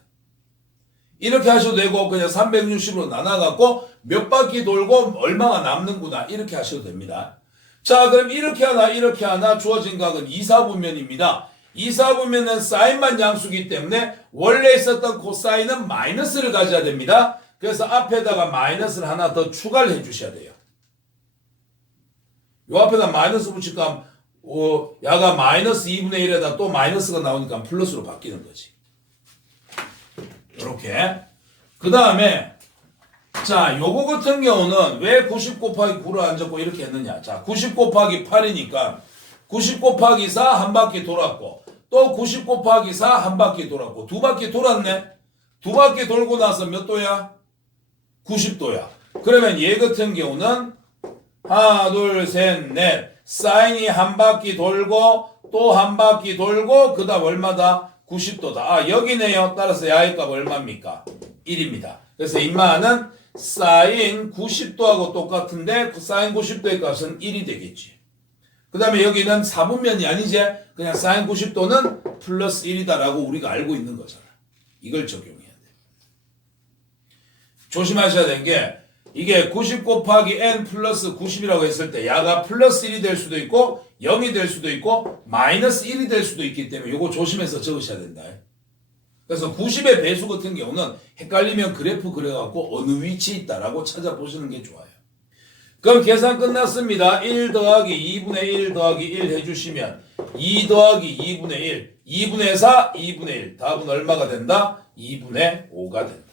이렇게 하셔도 되고 그냥 360으로 나눠갖고 몇 바퀴 돌고 얼마가 남는구나. 이렇게 하셔도 됩니다. 자, 그럼 이렇게 하나 주어진 각은 2, 4분면입니다. 2, 4분면은 사인만 양수기 때문에 원래 있었던 코사인은 마이너스를 가져야 됩니다. 그래서 앞에다가 마이너스를 하나 더 추가를 해주셔야 돼요. 요 앞에다 마이너스 붙일까 야가 마이너스 2분의 1에다 또 마이너스가 나오니까 플러스로 바뀌는 거지. 이렇게. 그 다음에 자, 요거 같은 경우는 왜 90 곱하기 9를 안 적고 이렇게 했느냐. 자, 90 곱하기 8이니까 90 곱하기 4 한 바퀴 돌았고 또 90 곱하기 4 한 바퀴 돌았고 두 바퀴 돌았네. 두 바퀴 돌고 나서 몇 도야? 90도야. 그러면 얘 같은 경우는 하나, 둘, 셋, 넷. 사인이 한 바퀴 돌고 또 한 바퀴 돌고 그 다음 얼마다? 90도다. 아, 여기네요. 따라서 야의 값 얼마입니까? 1입니다. 그래서 임마는 사인 90도하고 똑같은데 사인 90도의 값은 1이 되겠지. 그 다음에 여기는 4분면이 아니지. 그냥 사인 90도는 플러스 1이다라고 우리가 알고 있는 거잖아. 이걸 적용해야 돼. 조심하셔야 되는 게 이게 90 곱하기 n 플러스 90이라고 했을 때 야가 플러스 1이 될 수도 있고 0이 될 수도 있고 마이너스 1이 될 수도 있기 때문에 이거 조심해서 적으셔야 된다. 그래서 90의 배수 같은 경우는 헷갈리면 그래프 그려갖고 어느 위치에 있다라고 찾아보시는 게 좋아요. 그럼 계산 끝났습니다. 1 더하기 2분의 1 더하기 1 해주시면 2 더하기 2분의 1, 2분의 4, 2분의 1. 답은 얼마가 된다? 2분의 5가 된다.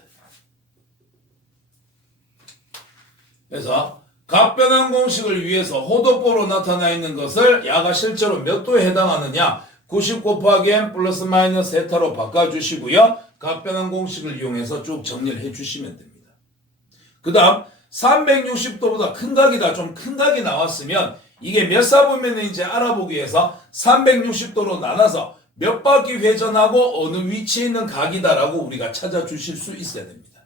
그래서 각변환 공식을 위해서 호도보로 나타나 있는 것을 야가 실제로 몇 도에 해당하느냐 90 곱하기 n 플러스 마이너스 세타로 바꿔주시고요. 각변환 공식을 이용해서 쭉 정리를 해주시면 됩니다. 그 다음 360도보다 큰 각이다. 좀 큰 각이 나왔으면 이게 몇 사분면인지 알아보기 위해서 360도로 나눠서 몇 바퀴 회전하고 어느 위치에 있는 각이다라고 우리가 찾아주실 수 있어야 됩니다.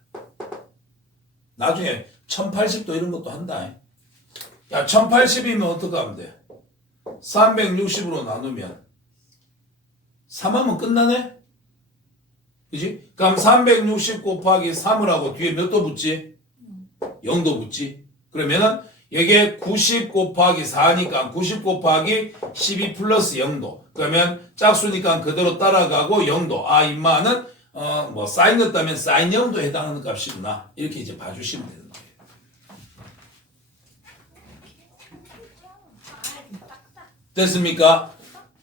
나중에 1080도 이런 것도 한다. 야, 1080이면 어떻게 하면 돼? 360으로 나누면 3하면 끝나네? 그지? 그럼 360 곱하기 3을 하고 뒤에 몇 도 붙지? 0도 붙지? 그러면은 이게 90 곱하기 4니까 90 곱하기 12 플러스 0도. 그러면 짝수니까 그대로 따라가고 0도. 아, 임마는 뭐 사인 넣었다면 사인 0도 해당하는 값이구나. 이렇게 이제 봐주시면 되는 거예요. 됐습니까?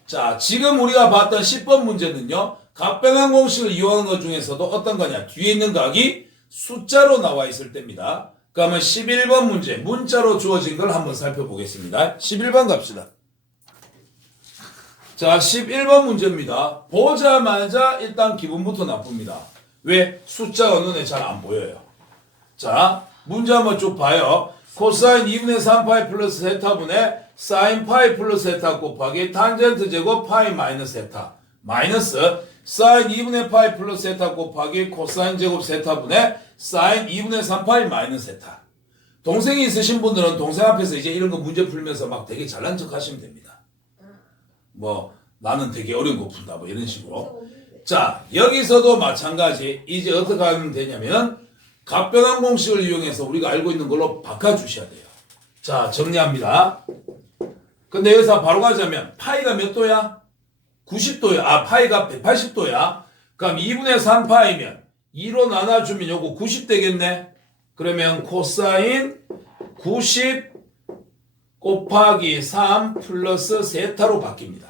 자, 지금 우리가 봤던 10번 문제는요. 각변환 공식을 이용하는 것 중에서도 어떤 거냐. 뒤에 있는 각이 숫자로 나와 있을 때입니다. 그러면 11번 문제, 문자로 주어진 걸 한번 살펴보겠습니다. 11번 갑시다. 자, 11번 문제입니다. 보자마자 일단 기분부터 나쁩니다. 왜? 숫자가 눈에 잘 안 보여요. 자, 문제 한번 쭉 봐요. 코사인 2분의 3파이 플러스 세타분의 사인 파이 플러스 세타 곱하기 탄젠트 제곱 파이 마이너스 세타 마이너스 사인 2분의 파이 플러스 세타 곱하기 코사인 제곱 세타분의 사인 2분의 3파이 마이너스 세타. 동생이 있으신 분들은 동생 앞에서 이제 이런 거 문제 풀면서 막 되게 잘난 척 하시면 됩니다. 뭐 나는 되게 어려운 거 푼다 뭐 이런 식으로. 자, 여기서도 마찬가지. 이제 어떻게 하면 되냐면 값변환 공식을 이용해서 우리가 알고 있는 걸로 바꿔주셔야 돼요. 자, 정리합니다. 근데 여기서 바로 가자면 파이가 몇 도야? 90도야. 아, 파이가 180도야. 그럼 2분의 3파이면 2로 나눠주면 요거 90 되겠네. 그러면 코사인 90 곱하기 3 플러스 세타로 바뀝니다.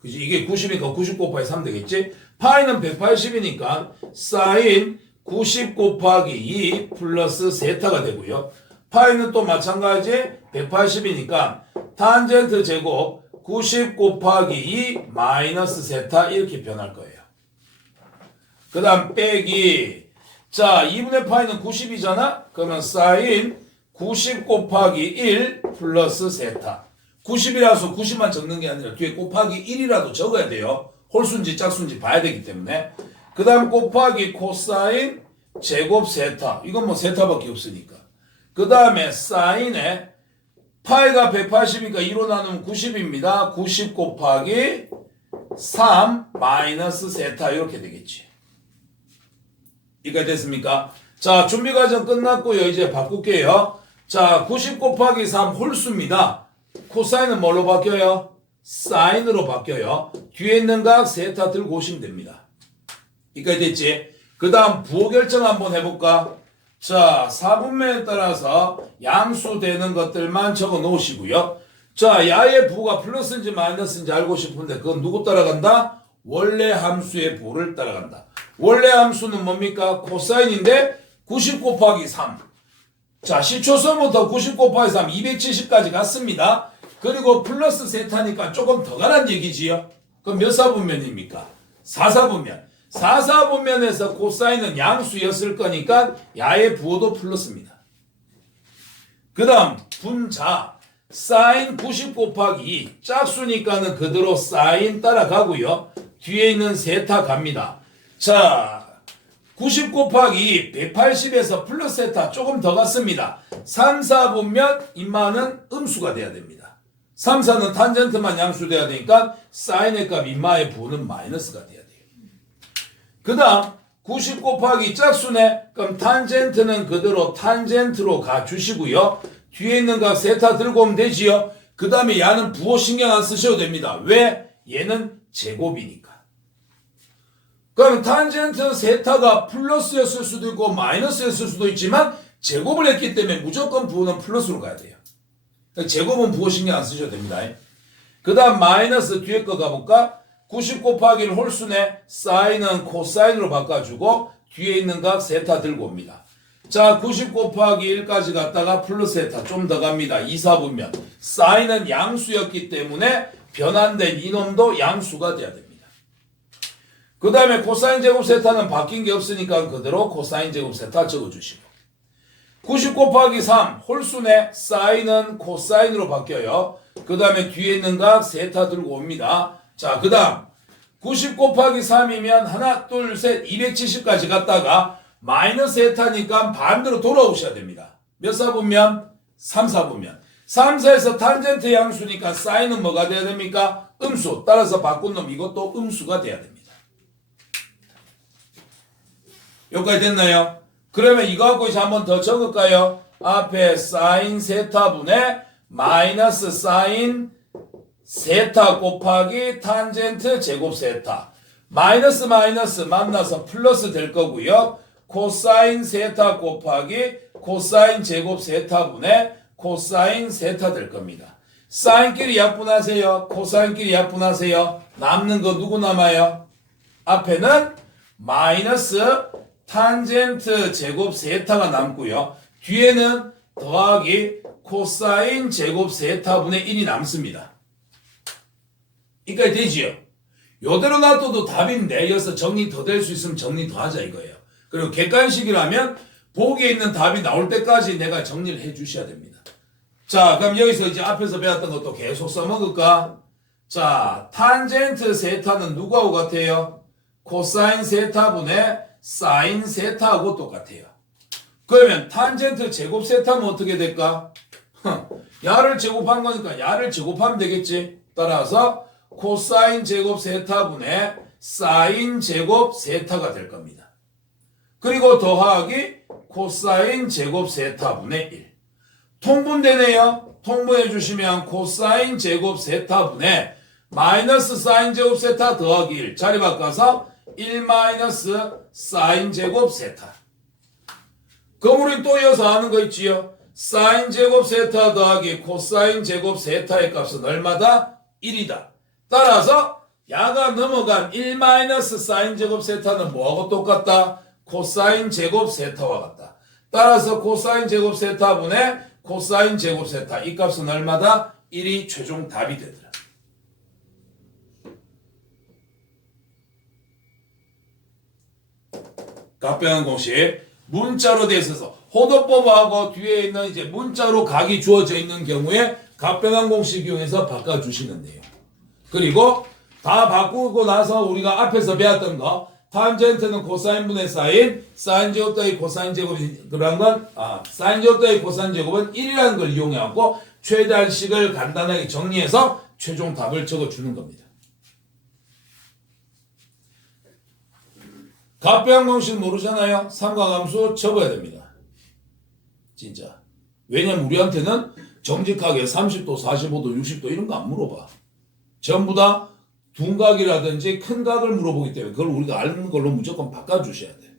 그지? 이게 90이니까 90 곱하기 3 되겠지? 파이는 180이니까 사인 90 곱하기 2 플러스 세타가 되고요. 파이는 또 마찬가지 180이니까 탄젠트 제곱 90 곱하기 2 마이너스 세타 이렇게 변할 거예요. 그 다음 빼기 자 2분의 파이는 90이잖아? 그러면 사인 90 곱하기 1 플러스 세타 90이라서 90만 적는 게 아니라 뒤에 곱하기 1이라도 적어야 돼요. 홀수인지 짝수인지 봐야 되기 때문에. 그 다음 곱하기 코사인 제곱 세타. 이건 뭐 세타밖에 없으니까. 그 다음에 사인에 파이가 180이니까 2로 나누면 90입니다. 90 곱하기 3 마이너스 세타 이렇게 되겠지. 이해가 됐습니까? 자, 준비 과정 끝났고요. 이제 바꿀게요. 자, 90 곱하기 3 홀수입니다. 코사인은 뭘로 바뀌어요? 사인으로 바뀌어요. 뒤에 있는 각 세타 들고 오시면 됩니다. 이까지 됐지? 그 다음 부호 결정 한번 해볼까? 자, 4분면에 따라서 양수되는 것들만 적어 놓으시고요. 자, 야의 부호가 플러스인지 마이너스인지 알고 싶은데 그건 누구 따라간다? 원래 함수의 부호를 따라간다. 원래 함수는 뭡니까? 코사인인데 90 곱하기 3. 자, 시초선부터 90 곱하기 3, 270까지 갔습니다. 그리고 플러스 세타니까 조금 더 가란 얘기지요. 그럼 몇 사분면입니까? 4사분면. 4사분면에서 코사인은 양수였을 거니까 야의 부호도 플러스입니다. 그 다음 분자 사인 90 곱하기 2 짝수니까는 그대로 사인 따라가고요. 뒤에 있는 세타 갑니다. 자 90 곱하기 180에서 플러스 세타 조금 더 갔습니다. 3, 4분면 인마는 음수가 돼야 됩니다. 3, 4는 탄젠트만 양수돼야 되니까 사인의 값 인마의 부호는 마이너스가 돼야 돼요. 그 다음 90 곱하기 짝수네. 그럼 탄젠트는 그대로 탄젠트로 가주시고요. 뒤에 있는 값 세타 들고 오면 되지요. 그 다음에 야는 부호 신경 안 쓰셔도 됩니다. 왜? 얘는 제곱이니까. 그럼 탄젠트 세타가 플러스였을 수도 있고 마이너스였을 수도 있지만 제곱을 했기 때문에 무조건 부호는 플러스로 가야 돼요. 제곱은 부호 신경 안 쓰셔도 됩니다. 그 다음 마이너스 뒤에 거 가볼까? 90 곱하기 1 홀수네. 사인은 코사인으로 바꿔주고 뒤에 있는 각 세타 들고 옵니다. 자 90 곱하기 1까지 갔다가 플러스 세타 좀 더 갑니다. 2, 4분면 사인은 양수였기 때문에 변환된 이놈도 양수가 돼야 됩니다. 그 다음에 코사인 제곱 세타는 바뀐 게 없으니까 그대로 코사인 제곱 세타 적어주시고 90 곱하기 3 홀수네. 사인은 코사인으로 바뀌어요. 그 다음에 뒤에 있는 각 세타 들고 옵니다. 자, 그 다음 90 곱하기 3이면 하나 둘 셋 270까지 갔다가 마이너스 세타니까 반대로 돌아오셔야 됩니다. 몇 사분면? 3, 4분면 3, 4에서 탄젠트 양수니까 사인은 뭐가 돼야 됩니까? 음수. 따라서 바꾼 놈 이것도 음수가 돼야 됩니다. 여기까지 됐나요? 그러면 이거 갖고 이제 한번 더 적을까요? 앞에 사인 세타분의 마이너스 사인 세타 곱하기 탄젠트 제곱 세타 마이너스 마이너스 만나서 플러스 될 거고요. 코사인 세타 곱하기 코사인 제곱 세타분의 코사인 세타 될 겁니다. 사인끼리 약분하세요. 코사인끼리 약분하세요. 남는 거 누구 남아요? 앞에는 마이너스 탄젠트 제곱 세타가 남고요. 뒤에는 더하기 코사인 제곱 세타분의 1이 남습니다. 이까지 되지요? 요대로 놔둬도 답인데 여기서 정리 더 될 수 있으면 정리 더 하자 이거예요. 그리고 객관식이라면 보기에 있는 답이 나올 때까지 내가 정리를 해 주셔야 됩니다. 자, 그럼 여기서 이제 앞에서 배웠던 것도 계속 써먹을까? 자, 탄젠트 세타는 누구하고 같아요? 코사인 세타분의 사인 세타하고 똑같아요. 그러면 탄젠트 제곱 세타면 어떻게 될까? 야를 제곱한 거니까 야를 제곱하면 되겠지. 따라서 코사인 제곱 세타분의 사인 제곱 세타가 될 겁니다. 그리고 더하기 코사인 제곱 세타분의 1. 통분되네요. 통분해 주시면 코사인 제곱 세타분의 마이너스 사인 제곱 세타 더하기 1. 자리 바꿔서 1 마이너스 사인 제곱 세타. 그럼 우리 또 이어서 아는 거 있지요? 사인 제곱 세타 더하기 코사인 제곱 세타의 값은 얼마다? 1이다. 따라서 야가 넘어간 1 마이너스 사인 제곱 세타는 뭐하고 똑같다? 코사인 제곱 세타와 같다. 따라서 코사인 제곱 세타분의 코사인 제곱 세타 이 값은 얼마다? 1이 최종 답이 되더라. 답변 공식 문자로 돼 있어서 호도법하고 뒤에 있는 이제 문자로 각이 주어져 있는 경우에 값변환 공식 이용해서 바꿔주시면 돼요. 그리고 다 바꾸고 나서 우리가 앞에서 배웠던 거 탄젠트는 코사인분의 사인, 사인 제곱 더하기 코사인 제곱이 그런 건 사인 제곱 더하기 코사인 제곱은 1이라는 걸 이용해갖고 최대한식을 간단하게 정리해서 최종 답을 적어주는 겁니다. 값변환 공식 모르잖아요. 삼각함수 적어야 됩니다. 진짜. 왜냐면 우리한테는 정직하게 30도, 45도, 60도 이런 거 안 물어봐. 전부 다 둔각이라든지 큰 각을 물어보기 때문에 그걸 우리가 아는 걸로 무조건 바꿔주셔야 돼.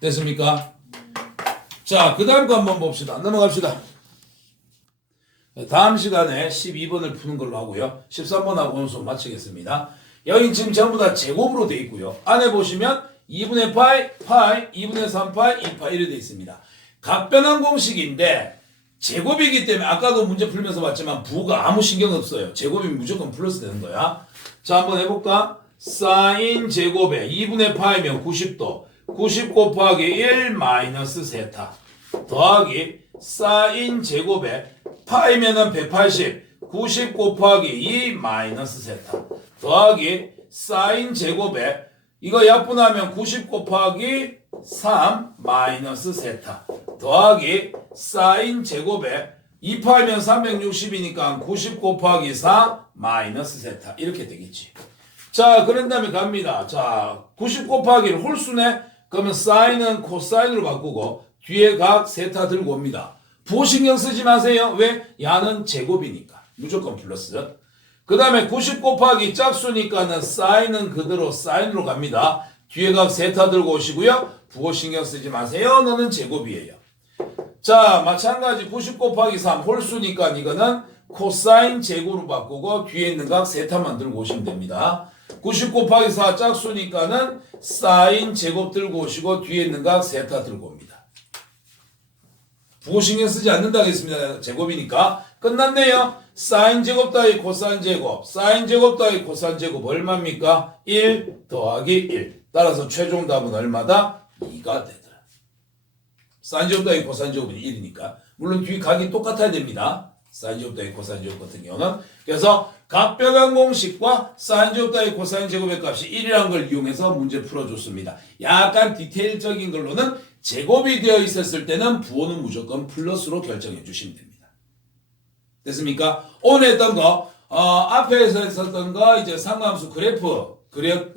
됐습니까? 자, 그 다음 거 한번 봅시다. 넘어갑시다. 다음 시간에 12번을 푸는 걸로 하고요. 13번하고 오늘 수업 마치겠습니다. 여기 지금 전부 다 제곱으로 되어 있고요. 안에 보시면 2분의 파이, 2분의 3파이, 2파이 이렇게 되어 있습니다. 각변환 공식인데 제곱이기 때문에 아까도 문제 풀면서 봤지만 부호가 아무 신경 없어요. 제곱이면 무조건 플러스 되는 거야. 자, 한번 해볼까? 사인 제곱에 2분의 파이면 90도 90 곱하기 1 마이너스 세타 더하기 사인 제곱에 파이면은 180 90 곱하기 2 마이너스 세타 더하기 사인 제곱에 이거 약분하면 90 곱하기 3 마이너스 세타 더하기 사인 제곱에 2파이면 360이니까 90 곱하기 4 마이너스 세타 이렇게 되겠지. 자, 그런 다음에 갑니다. 자, 90 곱하기를 홀수네. 그러면 사인은 코사인으로 바꾸고 뒤에 각 세타 들고 옵니다. 부호 신경 쓰지 마세요. 왜? 야는 제곱이니까 무조건 플러스. 그 다음에 90 곱하기 짝수니까는 사인은 그대로 사인으로 갑니다. 뒤에 각 세타 들고 오시고요. 부호 신경 쓰지 마세요. 너는 제곱이에요. 자, 마찬가지 90 곱하기 3 홀수니까 이거는 코사인 제곱으로 바꾸고 뒤에 있는 각 세타만 들고 오시면 됩니다. 90 곱하기 4 짝수니까는 사인 제곱 들고 오시고 뒤에 있는 각 세타 들고 옵니다. 부호 신경 쓰지 않는다고 했습니다. 제곱이니까 끝났네요. 사인 제곱 더하기 코사인 제곱, 사인 제곱 더하기 코사인 제곱 얼마입니까? 1 더하기 1. 따라서 최종 답은 얼마다? 2가 되더라. 사인 제곱 더하기 코사인 제곱은 1이니까. 물론 뒤 각이 똑같아야 됩니다. 사인 제곱 더하기 코사인 제곱 같은 경우는. 그래서 각변환 공식과 사인 제곱 더하기 코사인 제곱의 값이 1이라는 걸 이용해서 문제 풀어줬습니다. 약간 디테일적인 걸로는 제곱이 되어 있었을 때는 부호는 무조건 플러스로 결정해 주시면 됩니다. 됐습니까? 오늘 했던 거, 앞에서 했었던 거, 이제 상관함수 그래프,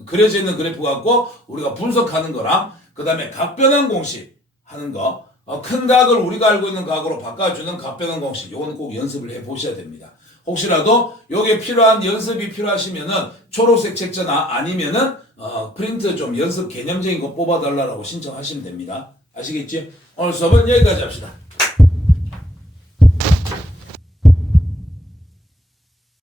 그려져 있는 그래프 갖고 우리가 분석하는 거랑, 그 다음에 각변환 공식 하는 거, 큰 각을 우리가 알고 있는 각으로 바꿔주는 각변환 공식, 요거는 꼭 연습을 해 보셔야 됩니다. 혹시라도 요게 필요한 연습이 필요하시면은 초록색 책자나 아니면은, 프린트 좀 연습 개념적인 거 뽑아달라고 신청하시면 됩니다. 아시겠지? 오늘 수업은 여기까지 합시다.